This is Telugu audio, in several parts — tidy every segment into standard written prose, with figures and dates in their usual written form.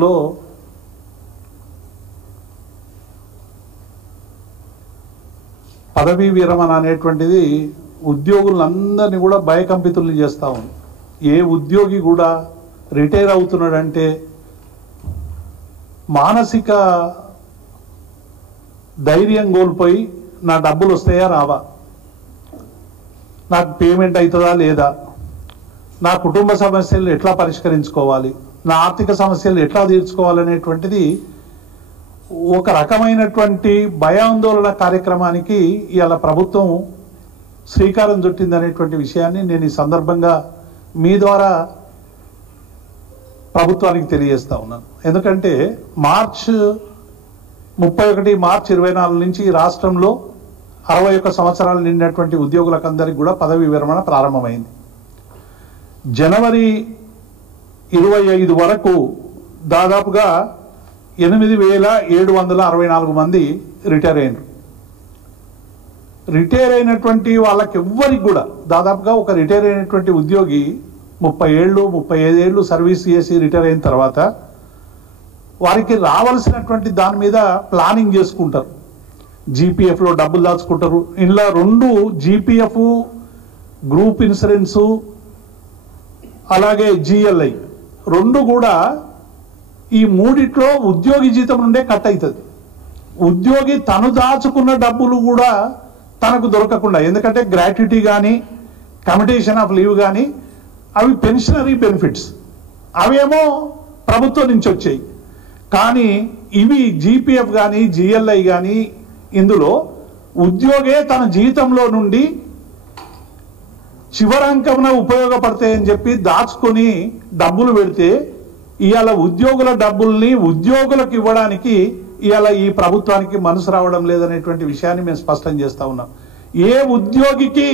లో పదవీ విరమణ అనేటువంటిది ఉద్యోగులందరినీ కూడా భయకంపితుల్ని చేస్తూ ఉంది. ఏ ఉద్యోగి కూడా రిటైర్ అవుతున్నాడంటే మానసిక ధైర్యం కోల్పోయి నా డబ్బులు వస్తాయా రావా, నాకు పేమెంట్ అవుతుందా లేదా, నా కుటుంబ సమస్యలు ఎట్లా పరిష్కరించుకోవాలి, నా ఆర్థిక సమస్యలు ఎట్లా తీర్చుకోవాలనేటువంటిది ఒక రకమైనటువంటి భయాందోళన కార్యక్రమానికి ఇవాళ ప్రభుత్వం శ్రీకారం చుట్టిందనేటువంటి విషయాన్ని నేను ఈ సందర్భంగా మీ ద్వారా ప్రభుత్వానికి తెలియజేస్తా ఉన్నాను. ఎందుకంటే మార్చి 24 నుంచి ఈ రాష్ట్రంలో 61 సంవత్సరాలు నిండినటువంటి ఉద్యోగులకందరికీ కూడా పదవీ విరమణ ప్రారంభమైంది. జనవరి 25 వరకు దాదాపుగా 8,764 మంది రిటైర్ అయినారు. రిటైర్ అయినటువంటి వాళ్ళకి ఎవ్వరికి కూడా దాదాపుగా ఒక రిటైర్ అయినటువంటి ఉద్యోగి 30 ఏళ్ళు 35 ఏళ్ళు సర్వీస్ చేసి రిటైర్ అయిన తర్వాత వారికి రావాల్సినటువంటి దాని మీద ప్లానింగ్ చేసుకుంటారు. జీపీఎఫ్లో డబ్బులు దాచుకుంటారు. ఇందులో 2 జీపీఎఫ్, గ్రూప్ ఇన్సూరెన్సు, అలాగే జిఎల్ఐ 2 కూడా ఈ మూడిట్లో ఉద్యోగి జీతం నుండే కట్ అవుతుంది. ఉద్యోగి తను దాచుకున్న డబ్బులు కూడా తనకు దొరకకుండా, ఎందుకంటే గ్రాట్యుటీ కానీ కమిటేషన్ ఆఫ్ లీవ్ కానీ అవి పెన్షనరీ బెనిఫిట్స్, అవేమో ప్రభుత్వం నుంచి వచ్చాయి. కానీ ఇవి జీపీఎఫ్ కానీ జిఎల్ఐ కానీ ఇందులో ఉద్యోగే తన జీతంలో నుండి చివరంకమున ఉపయోగపడతాయని చెప్పి దాచుకొని డబ్బులు పెడితే ఇవాళ ఉద్యోగుల డబ్బుల్ని ఉద్యోగులకు ఇవ్వడానికి ఇవాళ ఈ ప్రభుత్వానికి మనసు రావడం లేదనేటువంటి విషయాన్ని మేము స్పష్టం చేస్తా ఉన్నాం. ఏ ఉద్యోగికి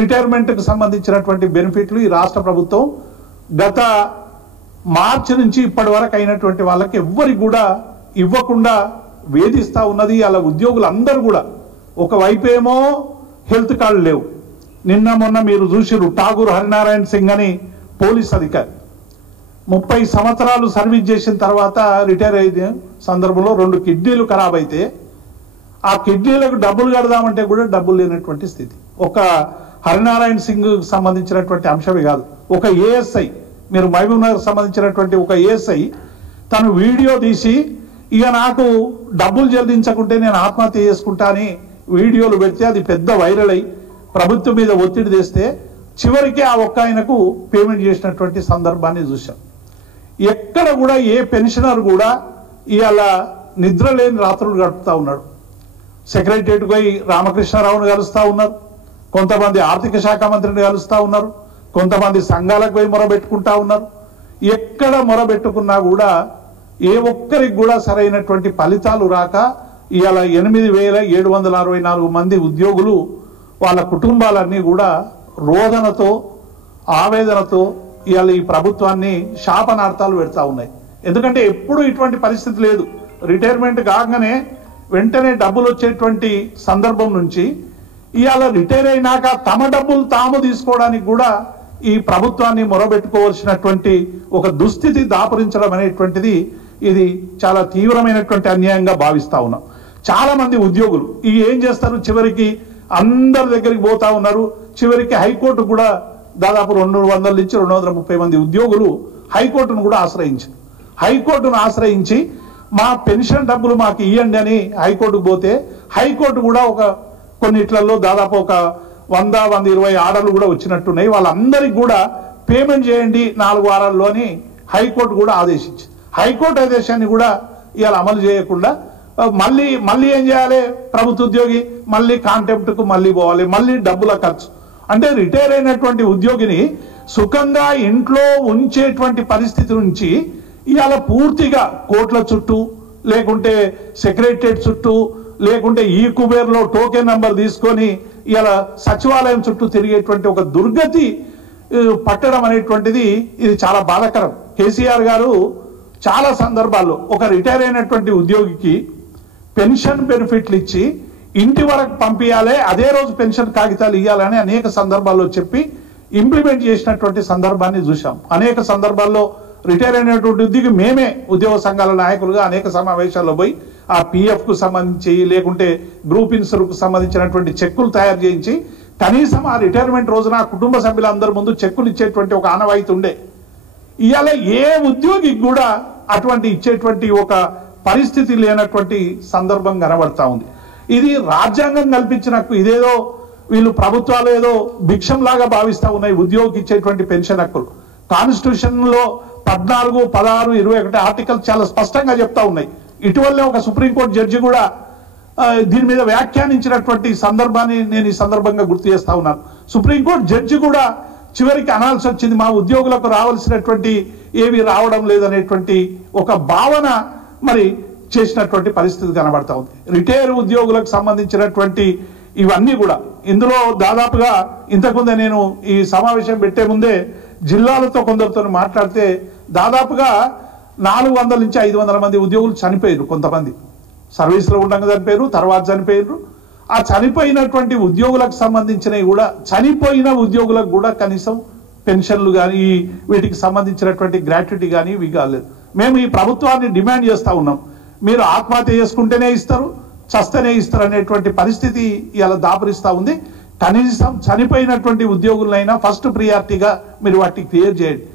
రిటైర్మెంట్కి సంబంధించినటువంటి బెనిఫిట్లు ఈ రాష్ట్ర ప్రభుత్వం గత మార్చి నుంచి ఇప్పటి వరకు అయినటువంటి వాళ్ళకి ఎవ్వరికి కూడా ఇవ్వకుండా వేధిస్తూ ఉన్నది. అలా ఉద్యోగులందరూ కూడా ఒకవైపు ఏమో హెల్త్ కార్డు లేవు. నిన్న మొన్న మీరు చూసిరు ఠాగూర్ హరినారాయణ సింగ్ అని పోలీస్ అధికారి 30 సంవత్సరాలు సర్వీస్ చేసిన తర్వాత రిటైర్ అయిన సందర్భంలో 2 కిడ్నీలు ఖరాబ్ అయితే ఆ కిడ్నీలకు డబ్బులు కడదామంటే కూడా డబ్బులు లేనటువంటి స్థితి. ఒక హరినారాయణ సింగ్ సంబంధించినటువంటి అంశమే కాదు, ఒక ఏఎస్ఐ, మీరు మహబూబ్ నగర్ సంబంధించినటువంటి ఒక ఏఎస్ఐ తను వీడియో తీసి ఇక నాకు డబ్బులు చెల్లించకుంటే నేను ఆత్మహత్య చేసుకుంటా అని వీడియోలు పెడితే అది పెద్ద వైరల్ అయి ప్రభుత్వం మీద ఒత్తిడి తెస్తే చివరికి ఆ ఒక్క ఆయనకు పేమెంట్ చేసినటువంటి సందర్భాన్ని చూశాం. ఎక్కడ కూడా ఏ పెన్షనర్ కూడా ఇవాళ నిద్ర లేని రాత్రులు గడుపుతూ ఉన్నాడు. సెక్రటరియట్కి పోయి రామకృష్ణారావును కలుస్తూ ఉన్నారు, కొంతమంది ఆర్థిక శాఖ మంత్రిని కలుస్తూ ఉన్నారు, కొంతమంది సంఘాలకు పోయి మొరబెట్టుకుంటా ఉన్నారు. ఎక్కడ మొరబెట్టుకున్నా కూడా ఏ ఒక్కరికి కూడా సరైనటువంటి ఫలితాలు రాక ఇవాళ 8,764 మంది ఉద్యోగులు వాళ్ళ కుటుంబాలన్నీ కూడా రోదనతో ఆవేదనతో ఇవాళ ఈ ప్రభుత్వాన్ని శాపనార్థాలు పెడతా ఉన్నాయి. ఎందుకంటే ఎప్పుడు ఇటువంటి పరిస్థితి లేదు. రిటైర్మెంట్ కాగానే వెంటనే డబ్బులు వచ్చేటువంటి సందర్భం నుంచి ఇవాళ రిటైర్ అయినాక తమ డబ్బులు తాము తీసుకోవడానికి కూడా ఈ ప్రభుత్వాన్ని మొరబెట్టుకోవాల్సినటువంటి ఒక దుస్థితి దాపురించడం అనేటువంటిది ఇది చాలా తీవ్రమైనటువంటి అన్యాయంగా భావిస్తా ఉన్నాం. చాలా మంది ఉద్యోగులు ఇవి ఏం చేస్తారు, చివరికి అందరి దగ్గరికి పోతా ఉన్నారు. చివరికి హైకోర్టు కూడా దాదాపు 200 నుంచి 230 మంది ఉద్యోగులు హైకోర్టును కూడా ఆశ్రయించారు. హైకోర్టును ఆశ్రయించి మా పెన్షన్ డబ్బులు మాకు ఇవ్వండి అని హైకోర్టుకు పోతే హైకోర్టు కూడా కొన్నిట్లలో దాదాపు 100-120 ఆర్డర్లు కూడా వచ్చినట్టున్నాయి. వాళ్ళందరికీ కూడా పేమెంట్ చేయండి 4 వారాల్లో అని హైకోర్టు కూడా ఆదేశించింది. హైకోర్టు ఆదేశాన్ని కూడా ఇవాళ అమలు చేయకుండా మళ్ళీ ఏం చేయాలి, ప్రభుత్వ ఉద్యోగి మళ్ళీ కాంటెంప్ట్కు మళ్ళీ పోవాలి, మళ్ళీ డబ్బుల ఖర్చు. అంటే రిటైర్ అయినటువంటి ఉద్యోగిని సుఖంగా ఇంట్లో ఉంచేటువంటి పరిస్థితి నుంచి ఇవాళ పూర్తిగా కోర్టుల చుట్టూ, లేకుంటే సెక్రటరియట్ చుట్టూ, లేకుంటే ఈ కుబేర్లో టోకెన్ నంబర్ తీసుకొని ఇవాళ సచివాలయం చుట్టూ తిరిగేటువంటి ఒక దుర్గతి పట్టడం అనేటువంటిది ఇది చాలా బాధాకరం. కేసీఆర్ గారు చాలా సందర్భాల్లో ఒక రిటైర్ అయినటువంటి ఉద్యోగికి పెన్షన్ బెనిఫిట్లు ఇచ్చి ఇంటి వరకు పంపించాలి, అదే రోజు పెన్షన్ కాగితాలు ఇవ్వాలని అనేక సందర్భాల్లో చెప్పి ఇంప్లిమెంట్ చేసినటువంటి సందర్భాన్ని చూసాం. అనేక సందర్భాల్లో రిటైర్ అయినటువంటి ఉద్యోగి మేమే ఉద్యోగ సంఘాల నాయకులుగా అనేక సమావేశాల్లో పోయి ఆ పిఎఫ్కు సంబంధించి లేకుంటే గ్రూప్ ఇన్సూరెన్స్కు సంబంధించినటువంటి చెక్కులు తయారు చేయించి కనీసం ఆ రిటైర్మెంట్ రోజున ఆ కుటుంబ సభ్యులందరి ముందు చెక్కులు ఇచ్చేటువంటి ఒక ఆనవాయితీ ఉండే. ఇవాళ ఏ ఉద్యోగికి కూడా అటువంటి ఇచ్చేటువంటి ఒక పరిస్థితి లేనటువంటి సందర్భం కనబడతా ఉంది. ఇది రాజ్యాంగం కల్పించిన ఇదేదో వీళ్ళు ప్రభుత్వాలు ఏదో భిక్షంలాగా భావిస్తూ ఉన్నాయి ఉద్యోగికి ఇచ్చేటువంటి పెన్షన్ హక్కులు. కాన్స్టిట్యూషన్లో 14, 16, 21 ఆర్టికల్ చాలా స్పష్టంగా చెప్తా ఉన్నాయి. ఇటీవలే ఒక సుప్రీంకోర్టు జడ్జి కూడా దీని మీద వ్యాఖ్యానించినటువంటి సందర్భాన్ని నేను ఈ సందర్భంగా గుర్తు చేస్తా ఉన్నాను. సుప్రీంకోర్టు జడ్జి కూడా చివరికి అనాల్సి వచ్చింది, మా ఉద్యోగులకు రావాల్సినటువంటి ఏవి రావడం లేదనేటువంటి ఒక భావన మరి చేసినటువంటి పరిస్థితి కనబడతా ఉంది. రిటైర్ ఉద్యోగులకు సంబంధించినటువంటి ఇవన్నీ కూడా ఇందులో దాదాపుగా ఇంతకుముందే నేను ఈ సమావేశం పెట్టే ముందే జిల్లాలతో కొందరితో మాట్లాడితే దాదాపుగా 400 నుంచి 500 మంది ఉద్యోగులు చనిపోయారు. కొంతమంది సర్వీస్లో ఉండగా చనిపోయారు, తర్వాత చనిపోయారు. ఆ చనిపోయినటువంటి ఉద్యోగులకు సంబంధించినవి కూడా చనిపోయిన ఉద్యోగులకు కూడా కనీసం పెన్షన్లు కానీ వీటికి సంబంధించినటువంటి గ్రాట్యుటీ కానీ ఇవి కాలేదు. మేము ఈ ప్రభుత్వాన్ని డిమాండ్ చేస్తూ ఉన్నాం, మీరు ఆత్మహత్య చేసుకుంటేనే ఇస్తారు, చస్తేనే ఇస్తారు అనేటువంటి పరిస్థితి ఇలా దాపురిస్తూ ఉంది. కనీసం చనిపోయినటువంటి ఉద్యోగులైనా ఫస్ట్ ప్రియారిటీగా మీరు వాటిని క్లియర్ చేయండి.